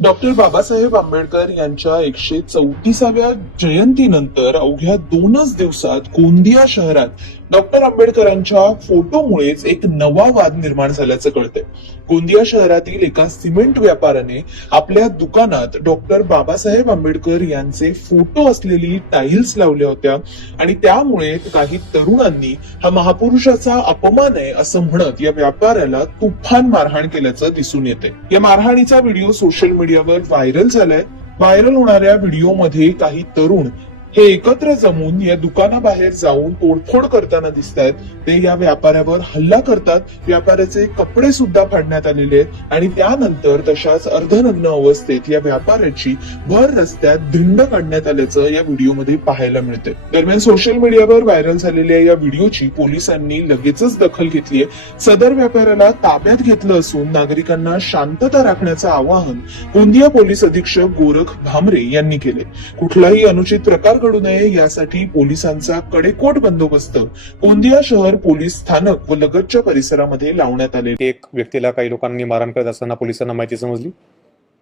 Doctor Babasaheb Ambedkar यांच्या एकशे चौतीसाव्या जयंतीनंतर अवघ्या दोनच दिवसात गोंदिया शहरात डॉक्टर आंबेडकरांच्या फोटोमुळेच एक नवा वाद निर्माण झाल्याचं कळतंय. गोंदिया शहरातील एका सिमेंट व्यापाऱ्याने आपल्या दुकानात डॉक्टर बाबासाहेब आंबेडकर यांचे फोटो असलेली टाईल्स लावल्या होत्या आणि त्यामुळे काही तरुणांनी हा महापुरुषाचा अपमान आहे असं म्हणत या व्यापाऱ्याला तुफान मारहाण केल्याचं दिसून येते या मारहाणीचा व्हिडिओ सोशल मीडिया मीडियावर व्हायरल झालाय. व्हायरल होणाऱ्या व्हिडिओमध्ये काही तरुण हे एकत्र जमून या दुकानाबाहेर जाऊन तोडफोड करताना दिसत आहेत ते या व्यापाऱ्यावर हल्ला करतात. व्यापाऱ्याचे कपडे सुद्धा फाडण्यात आलेले आहेत. आणि त्यानंतर तशाच अर्धनग्न अवस्थेत या व्यापाऱ्याची भर रस्त्यात धिंड काढण्यात आल्याचं या व्हिडिओमध्ये पाहायला मिळते दरम्यान सोशल मीडियावर व्हायरल झालेल्या या व्हिडिओची पोलिसांनी लगेचच दखल घेतली आहे सदर व्यापाऱ्याला ताब्यात घेतलं असून नागरिकांना शांतता राखण्याचं आवाहन गोंदिया पोलीस अधीक्षक गोरख भामरे यांनी केले कुठलाही अनुचित प्रकार पडू नये यासाठी पोलिसांचा कडेकोट बंदोबस्त. गोंदिया शहर पोलीस स्थानक व लगतच्या परिसरामध्ये लावण्यात आले. एक व्यक्तीला काही लोकांनी मारहाण करत असताना पोलिसांना माहिती समजली.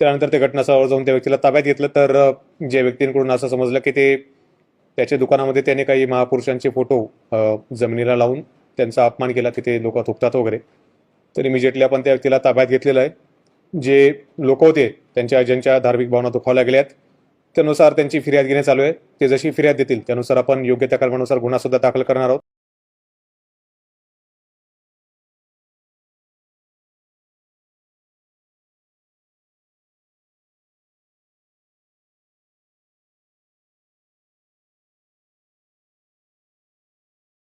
त्यानंतर ते घटनास्थळावर जाऊन त्या व्यक्तीला ताब्यात घेतलं. तर ज्या व्यक्तींकडून असं समजलं की ते त्याच्या दुकानामध्ये त्याने काही महापुरुषांचे फोटो जमिनीला लावून त्यांचा अपमान केला. तिथे लोक थुकतात वगैरे. तर इमिजिएटली आपण त्या व्यक्तीला ताब्यात घेतलेलं आहे. जे लोक होते त्यांच्या ज्यांच्या धार्मिक भावना दुखावल्या आहेत त्यानुसार त्यांची फिर्याद घेणे चालू आहे. ते जशी फिर्याद देतील त्यानुसार आपण योग्य त्या कलमानुसार गुन्हा सुद्धा दाखल करणार आहोत.